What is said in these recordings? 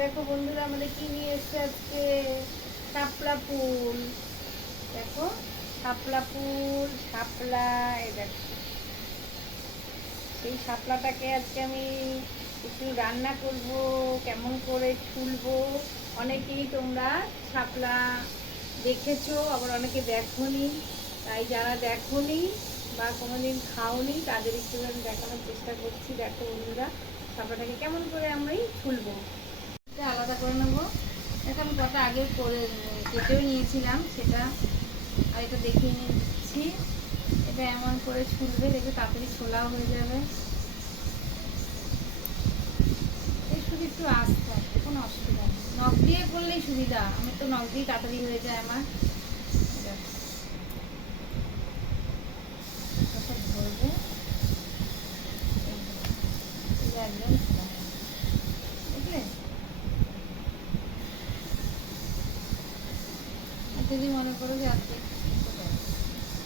দেখো বন্ধুরা আমাদের কি নিয়ে এসছে আজকে শাপলা ফুল। দেখো শাপলা ফুল, শাপলা। এই দেখো সেই শাপলাটাকে আজকে আমি একটু রান্না করব, কেমন করে ছুলবো। অনেকেই তোমরা শাপলা দেখেছো, আবার অনেকে দেখোনি। তাই যারা দেখোনি বা কোনোদিন খাওনি তাদের একটু আমি দেখানোর চেষ্টা করছি। দেখো বন্ধুরা শাপলাটাকে কেমন করে আমি ছুলবো, আলাদা করে নেবো। এখন কটা আগে করে কেটেও নিয়েছিলাম সেটা, আর এটা দেখিয়ে নিচ্ছি। এটা এমন করে ছুলবে, দেখবে তাড়াতাড়ি ছোলাও হয়ে যাবে। এই শুধু একটু আস্তে আস্তে, কোনো অসুবিধা নেই, নখ দিয়ে করলেই সুবিধা। আমি তো নখ দিয়ে তাড়াতাড়ি হয়ে যায় আমার। ধরবো একদম বুঝলে। যদি মনে করো যে আজকে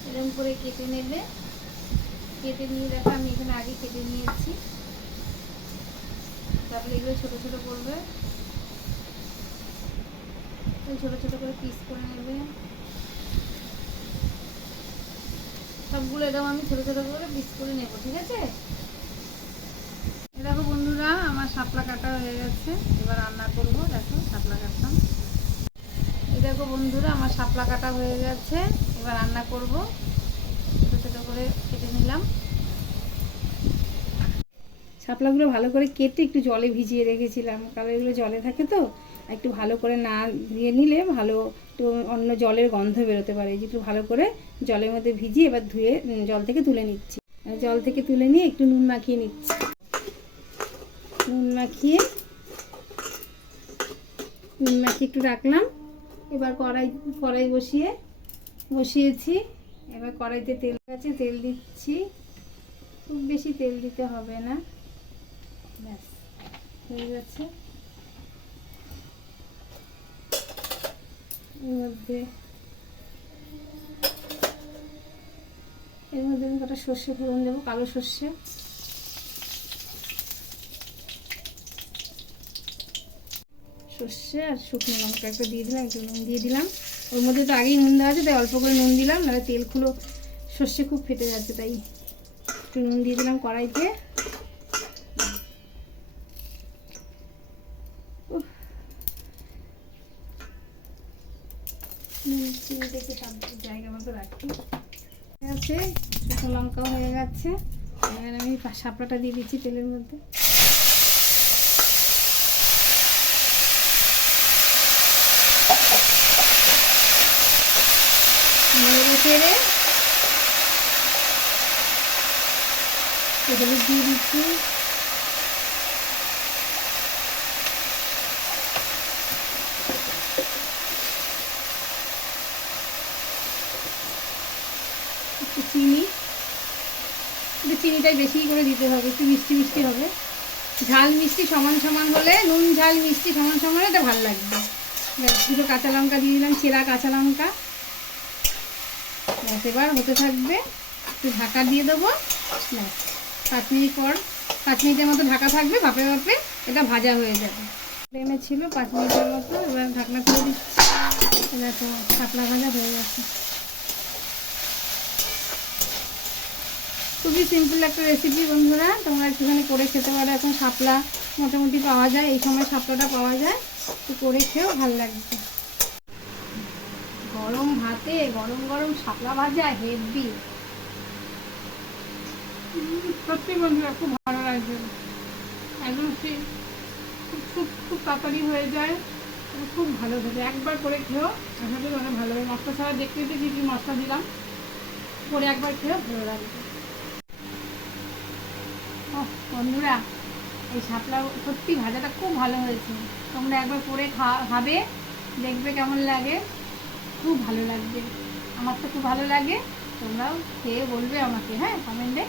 এরকম করে কেটে নেবে, কেটে নিয়ে দেখো আমি এখানে আগে কেটে নিয়েছি। তারপরে এগুলো ছোটো ছোটো করবে, ছোটো ছোটো করে পিস করে নেবে সবগুলো। এরকম আমি ছোটো ছোটো করে পিস করে নেবো, ঠিক আছে। দেখো বন্ধুরা আমার শাপলা কাটা হয়ে গেছে, এবার রান্না করবো। দেখো শাপলা কাটলাম। এই দেখো বন্ধুরা আমার শাপলা কাটা হয়ে গেছে, এবার রান্না করবো। ছোটো ছোটো করে কেটে নিলাম। শাপলাগুলো ভালো করে কেটে একটু জলে ভিজিয়ে রেখেছিলাম, কারণ এগুলো জলে থাকে তো। একটু ভালো করে না দিয়ে নিলে ভালো একটু অন্য জলের গন্ধ বেরোতে পারে। একটু ভালো করে জলের মধ্যে ভিজিয়ে এবার ধুয়ে জল থেকে তুলে নিচ্ছি। জল থেকে তুলে নিয়ে একটু নুন মাখিয়ে নিচ্ছি। নুন মাখিয়ে একটু রাখলাম। এবার কড়াই বসিয়েছি। এবার কড়াইতে তেল আছে, তেল দিচ্ছি। খুব বেশি তেল দিতে হবে না, ব্যাস হয়ে গেছে। এর মধ্যে আমি কটা সর্ষে ফোড়ন দেবো, কালো সর্ষে। সর্ষে আর শুকনো লঙ্কা একটা দিয়ে দিলাম, একটু নুন দিয়ে দিলাম। ওর মধ্যে তো আগেই নুন দেওয়া আছে, তাই অল্প করে নুন দিলাম, নাহলে তেলগুলো সর্ষে খুব ফেটে যাচ্ছে, তাই একটু নুন দিয়ে দিলাম কড়াইতে। চিনিটা একটু সব জায়গা মতো রাখি। আছে শুকনো লঙ্কাও হয়ে গেছে। এবার আমি শাপলাটা দিয়ে দিচ্ছি তেলের মধ্যে। ছেড়ে হলুদ দিয়ে দিচ্ছি। একটু চিনিটাই বেশি করে দিতে হবে, একটু মিষ্টি মিষ্টি হবে। ঝাল মিষ্টি সমান সমান হলে, নুন ঝাল মিষ্টি সমান সমান হলে এটা ভালো লাগবে। দুটো কাঁচা লঙ্কা দিয়ে দিলাম, চেরা কাঁচা লঙ্কা। ব্যাস এবার হতে থাকবে, একটু ঢাকা দিয়ে দেবো। ব্যাস 5 মিনিট পর, 5 মিনিটের মতো ঢাকা থাকবে, ভাপে ভাপে এটা ভাজা হয়ে যাবে। ফ্লেমে ছিল 5 মিনিটের মতো, এবার ঢাকনা খুলে দিচ্ছি। দেখো শাপলা ভাজা হয়ে গেছে। খুবই সিম্পল একটা রেসিপি বন্ধুরা, তোমরা একটুখানি করে খেতে পারো। এখন শাপলা মোটামুটি পাওয়া যায়, এই সময় শাপলাটা পাওয়া যায়, একটু করে খেয়েও ভালো লাগবে। গরম ভাতে গরম গরম শাপলা ভাজা হেভি। সত্যি বন্ধুরা খুব ভালো লাগবে, একদম খুব তাড়াতাড়ি হয়ে যায়, খুব ভালো থাকে। একবার করে খেয়েও আশা করি অনেক ভালো লাগে। মশলা ছাড়া দেখতে কি কী মশলা দিলাম, করে একবার খেয়েও ভালো লাগবে। বন্ধুরা এই শাপলা সত্যি ভাজাটা খুব ভালো হয়েছে, তোমরা একবার করে খাবে, দেখবে কেমন লাগে, খুব ভালো লাগবে। আমার তো খুব ভালো লাগে, তোমরাও খেয়ে বলবে আমাকে, হ্যাঁ, কমেন্টে।